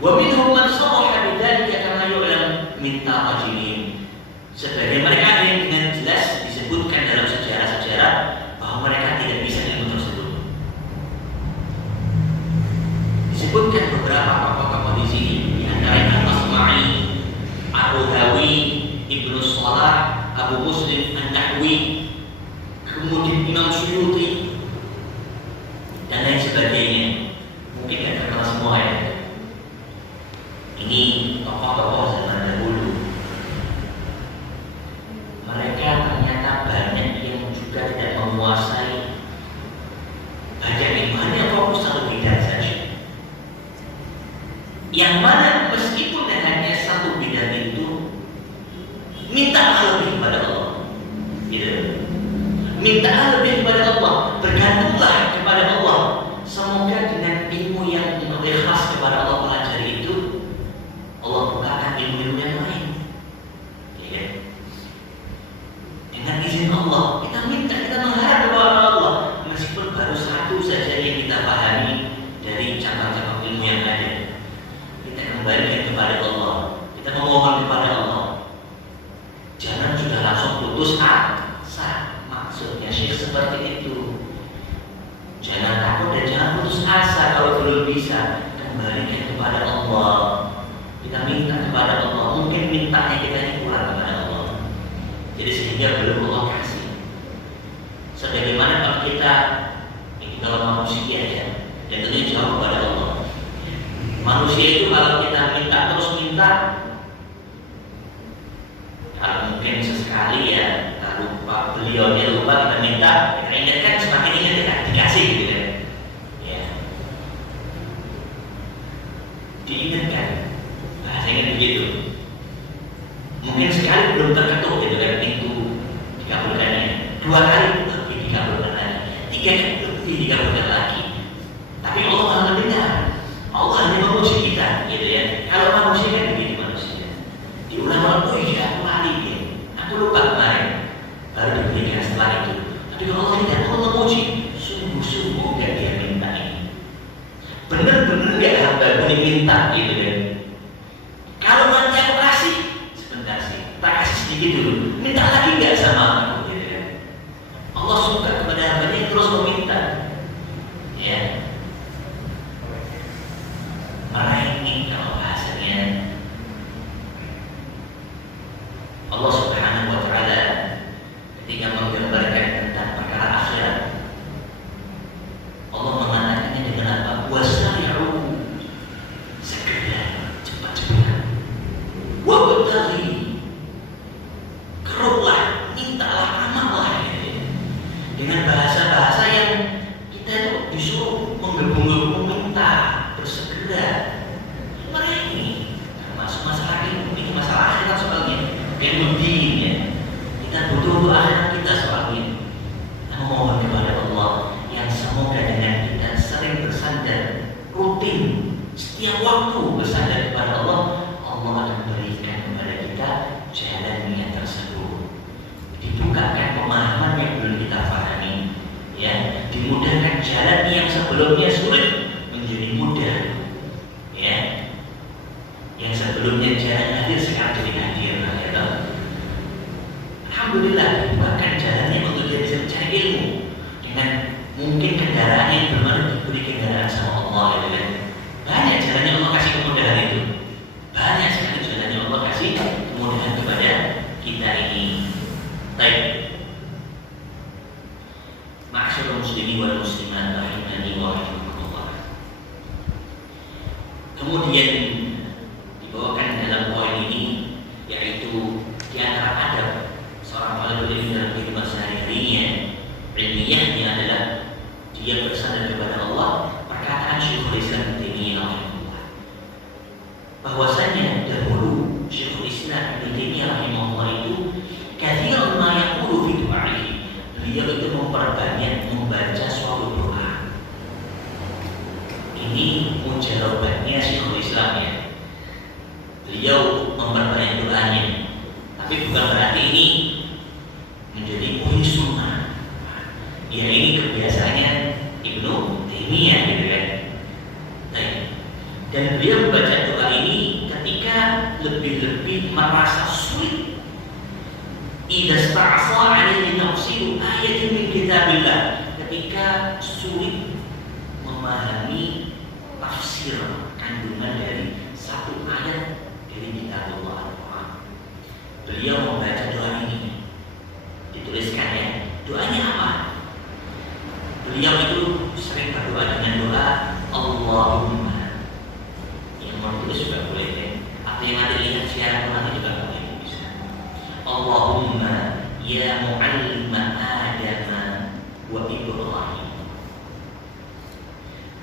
Wa minhum man sharaha bidzalika kama yu'lam min tarajim. Sebagian mereka ada yang dengan jelas disebutkan dalam sejarah-sejarah bahwa mereka tidak bisa ilmu tersebut. Disebutkan beberapa tokoh-tokoh di sini, di antaranya Al-Asma'i, Ar-Ruhawi, Ibnu Shalah, Abu Muslim An-Nahwi, kemudian Imam Suyuti, dan lain sebagainya. Mungkin tidak terkenal semua, ya. Ini tokoh-tokoh zaman dahulu. Mereka ternyata banyak yang juga tidak menguasai banyak ilmu, hanya fokus satu bidang saja. Yang mana meskipun hanya satu bidang itu, minta lebih kepada Allah, gitu. Minta lebih kepada Allah, bergantunglah kepada Allah. Semoga dengan ilmu yang ikhlas kepada Allah pelajari itu, Allah bukakan ilmu-ilmu yang lain, ya. Dengan izin Allah, kita minta, kita mengharap kepada Allah, meskipun baru satu saja yang kita pahami dari cabang-cabang ilmu yang ada. Kita kembalikan kepada Allah, kita memohon kepada Allah. Jangan sudah langsung putus asa. Maksudnya Syekh seperti itu. Jangan takut dan jangan putus asa kalau belum bisa. Kembalikan kepada Allah. Kita minta kepada Allah. Mungkin mintanya kita ini kurang kepada Allah, jadi sehingga belum Allah kasih. Sebagaimana kalau kita ini kalau manusia, ya, dan tentunya jauh kepada Allah. Manusia itu kalau kita minta terus minta, kalau mungkin sesekali, ya, kita lupa, beliaunya lupa, kita minta, kita ingatkan, semakin ingat kita dikasih, gitu kan. Ya. Diingatkan, bahasanya begitu. Mungkin sekali belum terketuk, gitu kan, pintu dikabulkannya. 2 kali lebih dikabulkan lagi, 3 kali lebih dikabulkan lagi. Tapi Allah maha mendengar, Allah hanya memuji kita, gitu ya. saling minta gitu kan. Kalau nanti aku kasih, sebentar sih, tak kasih sedikit dulu, minta lagi nggak sama aku gitu kan. Allah suka kepada hambanya yang terus meminta, ya. Merengek kalau bahasanya. Allah Subhanahu wa Ta'ala ketika menggambarkan tentang perkara akhirat, Allah mengatakannya dengan apa? Wasari'u, segera, cepat-cepat. Wabtaghi, keruhlah, mintalah, amallah gitu. Dengan bahasa-bahasa yang kita itu disuruh menggebu-gebu minta, bersegera. Mereka termasuk masalah ini masalah akhirat soalnya. Kemudian kita butuh untuk akhirat kita soal ini. Kita memohon kepada Allah yang semoga dengan kita sering bersandar, rutin, setiap waktu bersandar kepada Allah, Allah akan berikan kepada kita jalan yang tersebut. Dibukakan pemahaman yang belum kita pahami, ya, dimudahkan jalan yang sebelumnya sulit menjadi mudah, ya. Yang sebelumnya jalan hadir sekarang jadi hadir. Alhamdulillah dibukakan jalannya untuk dia bisa mencari ilmu dengan mungkin kendaraan yang belum diberi kendaraan sama Allah gitu kan. Banyak jalannya Allah kasih kemudahan itu. Banyak sekali jalannya Allah kasih kemudahan kepada kita ini. Baik. Ma'asyiral muslimin wal muslimat rahimani wa rahimakumullah. Kemudian dibawakan dalam poin ini yaitu di antara adab seorang talibul ilmi dalam kehidupan sehari-harinya, ilmiahnya adalah dia bersandar kepada Allah. Perkataan Syekhul Islam Ibnu Taimiyah rahimahullah, bahwasanya dahulu Syekhul Islam Ibnu Taimiyah rahimahullah itu katsiran ma yaqulu fi du'aihi, beliau itu memperbanyak membaca suatu doa. Ini mujarabahnya Syekhul Islam ya. Beliau memperbanyak doanya, tapi bukan berarti ini menjadi sunnah. Ya ini kebiasaannya Ibnu Taimiyah gitu kan. Dan beliau membaca doa ini ketika lebih-lebih merasa sulit. Idza sta'sa 'alaihi tafsir ayatin min kitabillah, ketika sulit memahami tafsir kandungan dari satu ayat dari kitabullah Al-Quran. Beliau membaca doa ini, dituliskan ya. Doanya apa? Beliau itu sering berdoa dengan doa Allahumma. Yang mau tulis juga boleh ya. Atau yang ada lihat siaran nanti juga boleh bisa. Allahumma ya mu'allima Adam wa Ibrahim,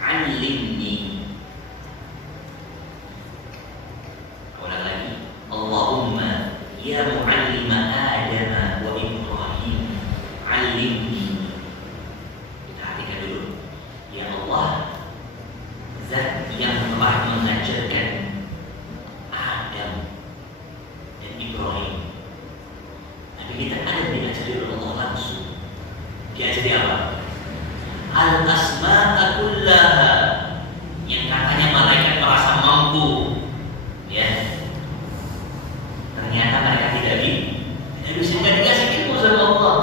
'allimni. Ulang lagi. Allahumma ya mu'allima Adam wa Ibrahim, 'allimni. Perhatikan dulu. Ya Allah, Zat yang telah mengajarkan Adam dan Ibrahim. Tapi kita ada diajari oleh Allah langsung. Diajari apa? Al-asma'a kullaha, yang katanya malaikat merasa mampu, ya. Ternyata mereka tidak bisa dikasih ilmu sama Allah.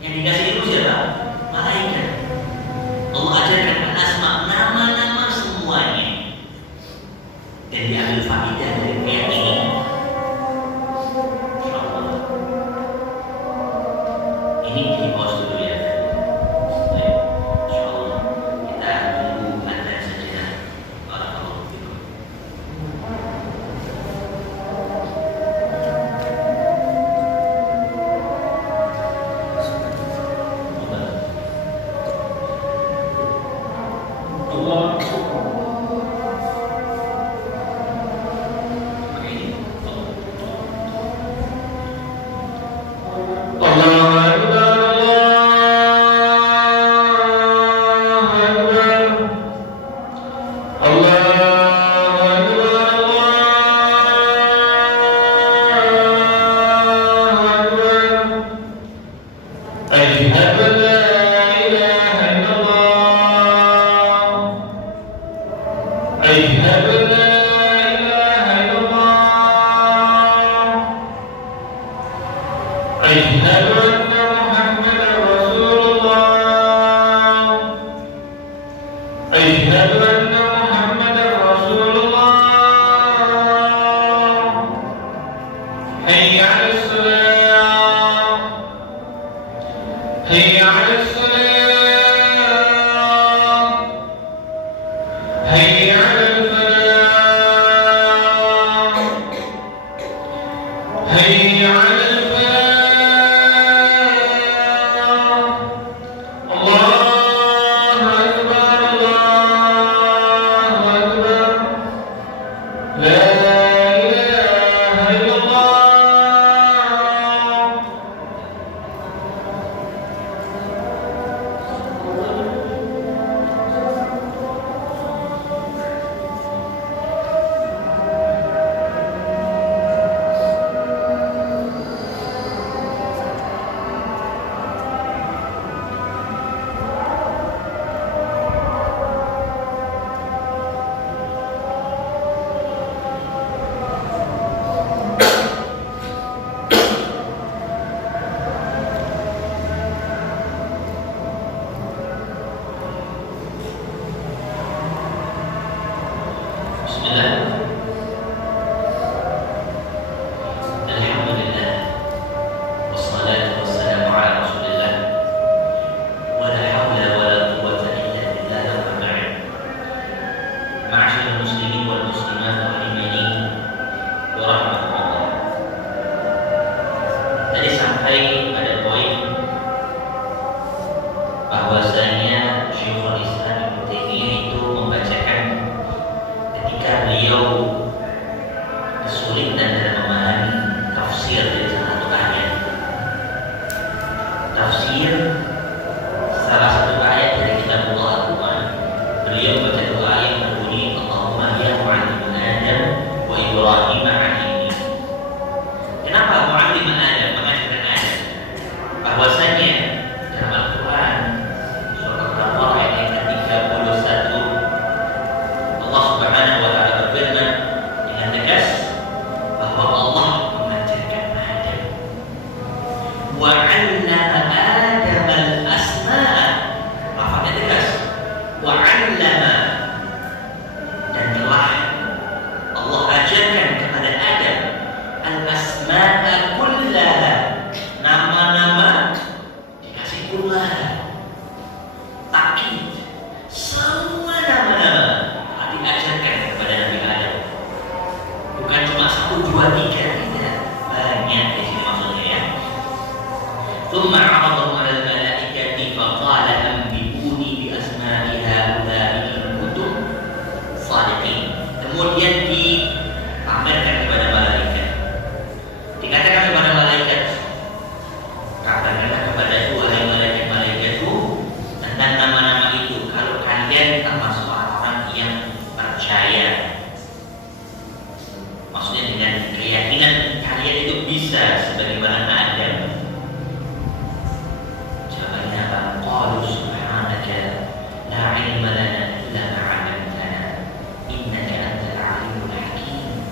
Yang dikasih ilmu siapa? Malaikat. Allah ajarkan al-asma, nama-nama semuanya. Dan diambil faidah dari ayat ini. Insyaallah. Ini di pause dulu ya. Insyaallah kita tunggu adzan saja. Barakallahu fikum. أشهد أشهد أن محمدا رسول الله. حي على الصلاة، حي على الصلاة، حي على الفلاح، حي على الفلاح. الله أكبر، الله أكبر، لا إله إلا الله. Bismillah. Alhamdulillah. Wassalatu wassalamu ala Rasulillah. Wala hawla wala quwwata illa billah wa ba'd. Ma'asyiral muslimin wal muslimat rahimani wa rahmatullah. Tadi sampai pada poin bahwasanya Syekhul Islam Ibnu Taimiyah itu membacakan ketika beliau kesulitan dalam memahami tafsir dari salah satu ayat. Tafsir salah satu ayat dari kitabullah Al-Quran. Beliau baca doa yang berbunyi Allahumma ya mu'allim Adam wa Ibrahim a'limni. Kenapa mu'allim Adam, mengajarkan Adam? Bahwasanya dalam Al-Quran surah Al-Baqarah ayat yang ke-31 Allah Subhanahu wa taala berfirman dengan tegas bahwa Allah mengajarkan Adam wa 'allama Adam al-asma'a. Lafaznya tegas, wa 'allama, dan telah Allah ajarkan kepada Adam al-asma'a kullaha, nama-nama dikasih kullaha, takkid, semua nama-nama diajarkan kepada Nabi Adam. Bukan cuma 1, 2, 3, tidak, banyak di sini maksudnya ya. Tsumma 'aradahu 'ala al-malaikati faqala anbi'uni bi asma'i haula'i in kuntum shadiqin. Kemudian dipamerkan kepada malaikat. Dikatakan kepada malaikat, kabarkanlah kepada wahai malaikat-malaikatku tentang nama-nama itu kalau kalian termasuk orang-orang yang percaya. Maksudnya dengan keyakinan kalian itu bisa sebagaimana Adam. Jawabannya apa? Qalu subhanaka la ilma lana illa ma 'allamtana innaka antal 'alimul hakim.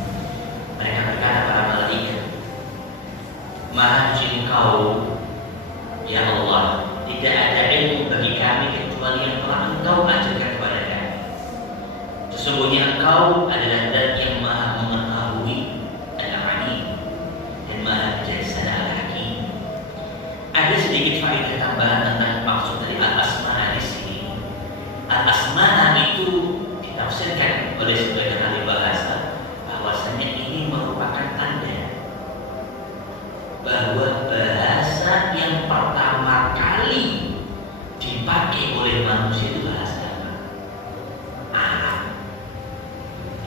Mereka berkata para malaikat, Maha suci Engkau ya Allah, tidak ada ilmu bagi kami kecuali yang telah Engkau ajarkan kepada kami. Sesungguhnya Engkau adalah Zat yang Maha mengetahui, Al-Alim, dan Maha bijaksana Al-Hakim. Ada sedikit faedah tambahan tentang maksud dari al-asma' di sini. Al-asma' itu ditafsirkan oleh sebagian ahli bahasa bahwasanya ini merupakan tanda bahwa bahasa yang pertama kali dipakai oleh manusia itu bahasa apa? Arab.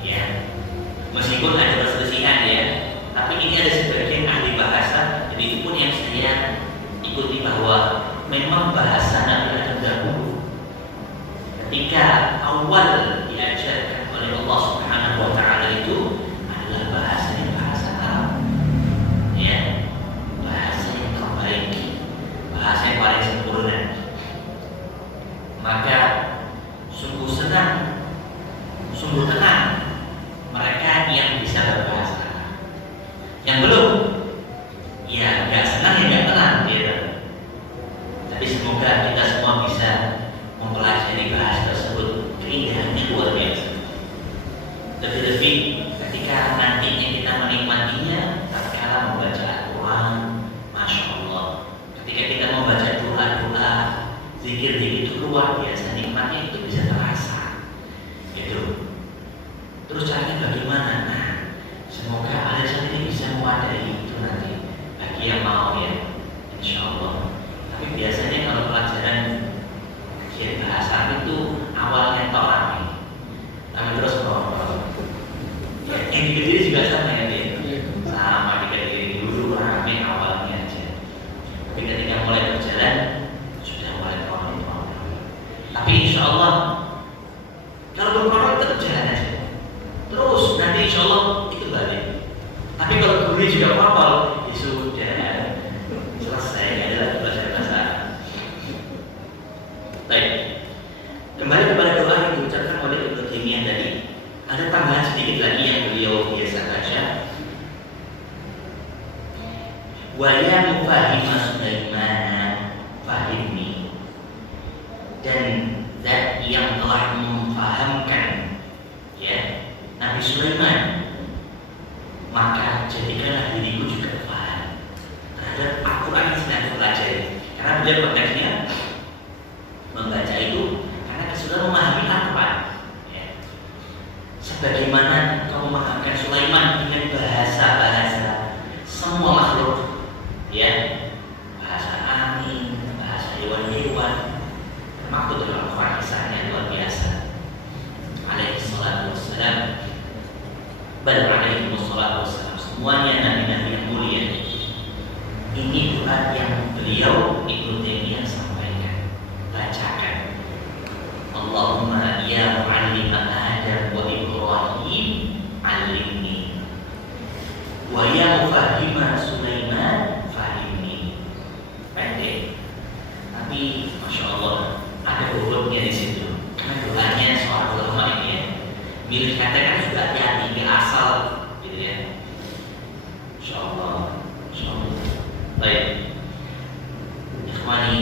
Ya. Meskipun ada perselisihan ya, tapi ini ada sebagian ahli bahasa, jadi itu pun yang saya ikuti bahwa memang bahasa Nabi Adam dahulu ketika awal diajarkan oleh Allah Subhanahu wa taala itu adalah bahasanya bahasa Arab. Ya. Bahasa yang terbaik, bahasa yang paling sempurna. Maka sungguh senang, sungguh tenang mereka yang bisa berbahasa Arab. Yang belum, ya nggak senang ya nggak tenang gitu. Tapi semoga Yang di Kediri juga sama ya dia. Sama di Kediri dulu rame awalnya aja. Tapi ketika mulai berjalan sudah mulai orang. Tapi insya Allah kalau berkorban tetap jalan aja. Terus nanti insya Allah itu balik. Tapi kalau gurih juga kapal, ya sudah selesai, nggak ada lagi belajar bahasa Arab. Baik, kembali kepada doa yang diucapkan oleh Ibnu Taimiyah tadi. Ada tambahan sedikit lagi yang beliau biasa baca. Wa ya mufahima Sulaiman fahimni, dan zat yang telah memfahamkan ya Nabi Sulaiman, maka jadikanlah diriku juga paham terhadap Al-Quran yang sedang dipelajari. Karena beliau konteksnya membaca itu karena sudah memahami Al-Quran ya. Sebagaimana kau memahamkan Sulaiman dengan bahasa-bahasa semua makhluk ya, bahasa angin, bahasa hewan-hewan, termasuk dalam Al-Quran kisahnya luar biasa. Alaihi salatu wassalam, bal alaihi wassalatu wassalam, semuanya nabi-nabi yang mulia. Ini doa yang beliau Ibnu Taimiyah sampaikan, bacakan. Allahumma ya mu'allim Adam wa Ibrahim alimni, wa ya mufahima Sulaiman fahimni. Pendek, tapi masya Allah ada bobotnya di situ. Karena doanya seorang ulama ini ya, milih kata kan juga hati-hati, nggak asal gitu ya. Insya Allah. Baik, ikhwani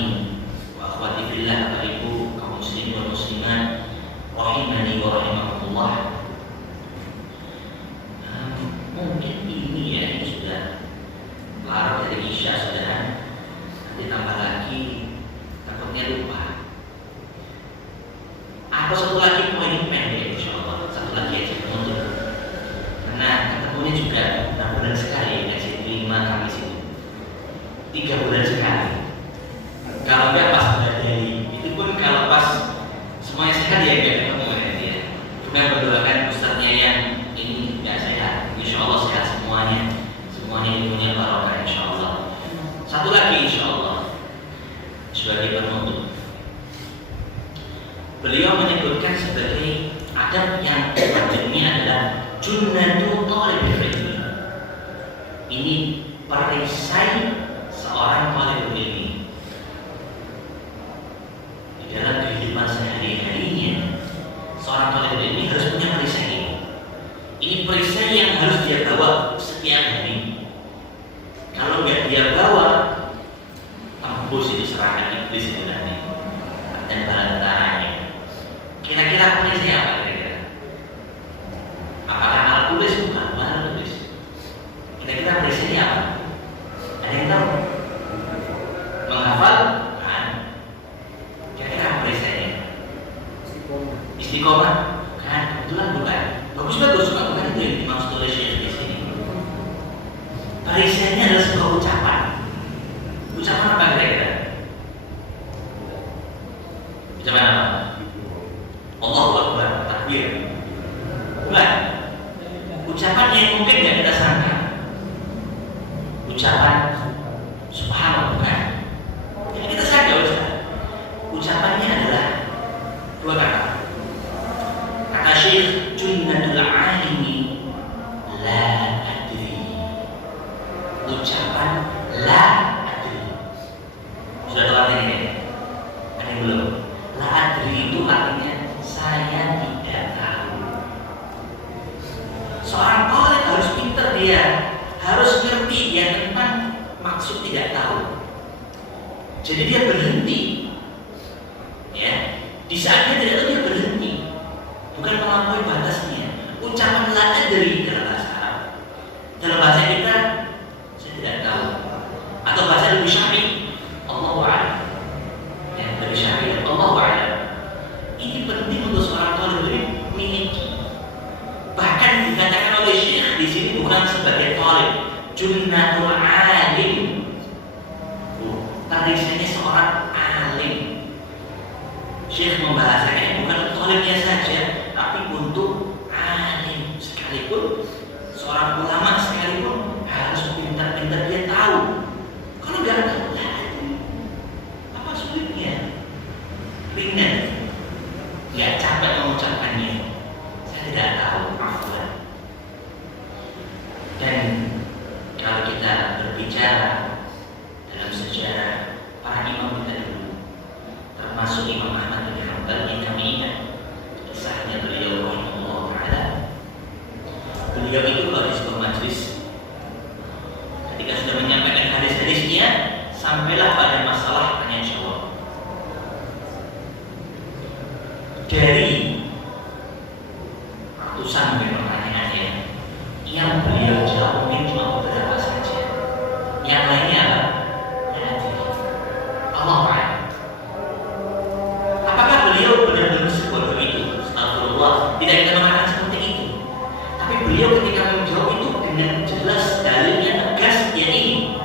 wa akhwati fillah, Bapak Ibu kaum muslimin wal muslimat rahimani wa rahimakumullah. Mungkin ini ya, ini sudah larut dari Isya sudah, ditambah lagi takutnya lupa. Atau satu lagi poin pendek, insya Allah satu lagi aja penutup. Karena ketemunya juga 6 bulan sekali, ngaji 5 Kamis itu 3 bulan sekali. Kalau enggak pas udah dari, itu pun kalau pas semuanya sehat ya enggak ketemu ya. Cuma berdoakan ustadznya yang ini enggak sehat, insya Allah sehat semuanya. Semuanya ilmunya barokah insya Allah. Satu lagi insya Allah sebagai penutup, beliau menyebutkan sebagai adab yang ini adalah junnatu thalibil ilmi. Ini perisai seorang talibul ilmi di dalam kehidupan sehari-harinya. Seorang talibul ilmi harus punya perisai ini. Ini perisai yang harus dia bawa setiap hari. Kalau nggak dia bawa, tembus itu serangan iblis itu nanti dan balantaranya. Kira-kira perisai apa kira-kira? Apakah al-tulis? Bukan, bukan tulis. Kira-kira perisai apa? Ada yang tahu? Menghafal? Bukan. Kira-kira apa perisainya? Istiqomah? Bukan, kebetulan bukan. Bagus-bagus, bukan itu yang dimaksud oleh Syekh di sini. Perisainya adalah sebuah ucapan. Ucapan apa kira-kira? Ucapan apa? Allahu Akbar, takbir. Bukan. Ucapan yang mungkin tidak kita sangka. Ucapan subhanallah, bukan. Jadi kita sangka ucapannya adalah 2 kata. Kata Syekh, junnatul alimi la adri. Ucapan la adri. Sudah tahu ini? Ada yang belum? La adri itu artinya saya tidak tahu. Seorang talib harus pintar, dia harus ngerti dia tentang maksud tidak tahu. Jadi dia berhenti ya, di saat dia tidak tahu dia berhenti, bukan melampaui batasnya. Ucapan la adri dalam bahasa Arab, dalam bahasa kita saya tidak tahu, atau bahasa lebih syar'i Allahu a'lam ya, lebih syar'i Allahu a'lam. Ini penting untuk seorang talib ilmu miliki. Bahkan dikatakan oleh Syekh di sini bukan sebagai talib, junnatul alim. Perisainya seorang alim. Syekh membahasakannya bukan untuk talibnya saja, tapi untuk alim sekalipun Seorang ulama sekalipun harus pintar-pintar dia tahu. Kalau nggak tahu, apa sulitnya? Ringan, nggak capek mengucapkannya. Saya tidak tahu, afwan. Dan kalau kita berbicara dalam sejarah para imam kita dulu, termasuk Imam Ahmad bin Hanbal yang kami ingat kisahnya beliau rahimahullah taala. Beliau itu kalau di sebuah majlis, ketika sudah menyampaikan hadis-hadisnya, sampailah pada masalah tanya jawab. Dari ratusan pertanyaannya, yang beliau jawab cuma beberapa saja. Yang lainnya apa? Allah Ta'ala. Apakah beliau benar-benar sebodoh itu? Astagfirullah, tidak kita mengatakan seperti itu. Tapi beliau ketika menjawab itu dengan jelas dalilnya tegas, ya ini.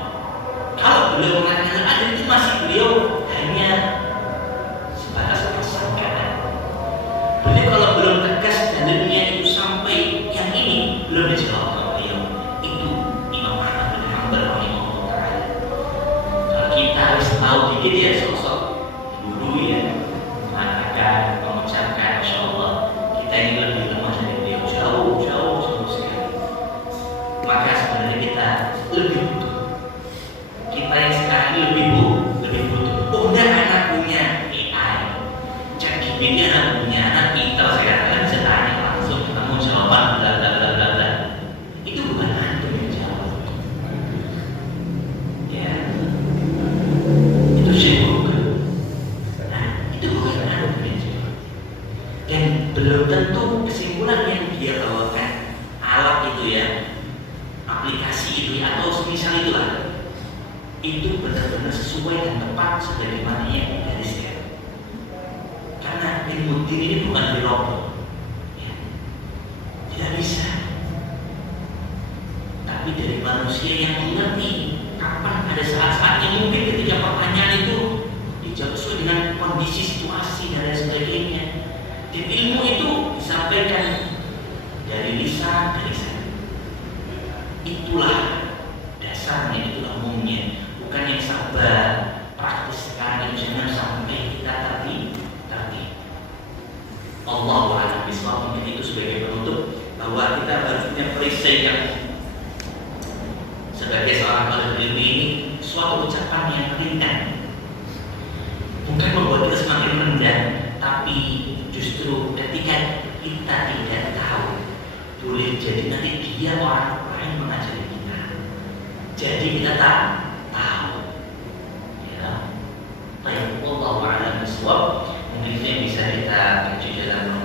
Kalau beliau mengatakan ada itu masih beliau hanya sebatas persangkaan. Beliau kalau belum tegas dalilnya itu sampai yang ini belum dijawab oleh beliau. Itu Imam Ahmad bin Hanbal rahimahullah taala. Kalau kita harus tahu dikit ya sosok guru ya, mengatakan, mengucapkan, Masya Allah, kita ini lebih lemah dari beliau, jauh sekali. Maka sebenarnya kita lebih butuh. Kita yang sekarang ini lebih butuh. Oh, enggak, anak punya AI, ChatGPT anak punya, anak pintar sekarang bisa tanya langsung, kamu jawaban bla bla bla bla bla. Itu bukan antum yang jawab. Ya, itu Syekh Google. Nah, itu bukan antum yang jawab. Dan belum tentu kesimpulan yang dia bawakan, alat itu ya, aplikasi itu ya, atau semisal itulah, itu benar-benar sesuai dan tepat sebagaimana yang digariskan. Karena ilmu din ini bukan dirobot, ya. Tidak bisa. Tapi dari manusia yang mengerti kapan ada saat-saat yang mungkin ketika pertanyaan itu dijawab sesuai dengan kondisi situasi dan lain sebagainya. Dan ilmu itu disampaikan dari lisan ke lisan. Itulah dasarnya, itulah umumnya. Bukan yang sabar, praktis sekarang itu jangan sampai kita terti. Allahu a'lam bishawab. Mungkin itu sebagai penutup bahwa kita harus punya perisai yang sebagai seorang talibul ilmi ini suatu ucapan yang ringan, bukan membuat kita semakin rendah, tapi justru ketika kita tidak tahu, boleh jadi nanti dia orang lain mengajari kita, jadi kita tak tahu. Ya, baik. Wallahu a'lam bishawab. Mungkin itu yang bisa kita kaji dalam